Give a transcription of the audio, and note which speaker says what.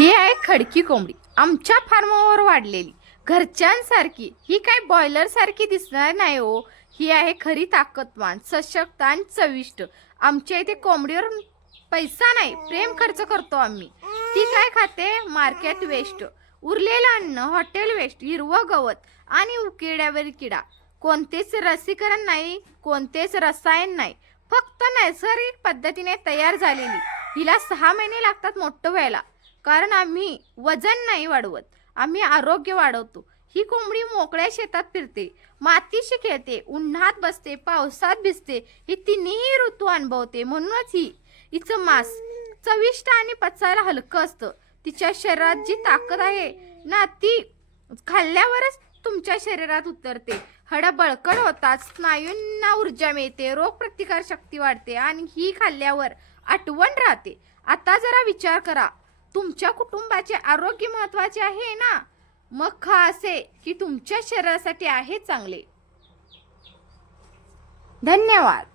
Speaker 1: ही आहे खडकी कोंबडी. आमच्या फार्मावर वाढलेली. घरच्यांसारखी. ही काय बॉयलर सारखी दिसणार नाही हो. ही आहे खरी ताकदवान सशक्त आणि चविष्ट. आमच्या इथे कोंबडीवर पैसा नाही प्रेम खर्च करतो आम्ही. ती काय खाते? Market waste. उरलेलं अन्न हॉटेल वेस्ट हिरवं गवत आणि उकिड्यावर किडा. कोणतेच रसीकरण नाही कोणतेच रसायन नाही. फक्त नैसर्गिक पद्धतीने तयार झालेली. हिला सहा महिने लागतात मोठं व्हायला. कारण आम्ही वजन नाही वाढवत. आम्ही आरोग्य वाढवतो. ही कोंबडी मोकळ्या शेतात फिरते मातीशी खेळते उन्हात बसते पावसात भिजते. ही तिन्ही ऋतू अनुभवते. म्हणूनच ही हिचं मांस चविष्ट आणि पचायला हलकं असतं. तिच्या शरीरात जी ताकद आहे ना ती खाल्ल्यावरच तुमच्या शरीरात उतरते. हड बळकट होतात स्नायूंना ऊर्जा मिळते रोगप्रतिकार शक्ती वाढते आणि ही खाल्ल्यावर आठवण राहते. आता जरा विचार करा. तुमच्या कुटुंबाचे आरोग्य महत्त्वाचे आहे ना? मग खा असे की तुमच्या शरीरासाठी आहे चांगले. धन्यवाद.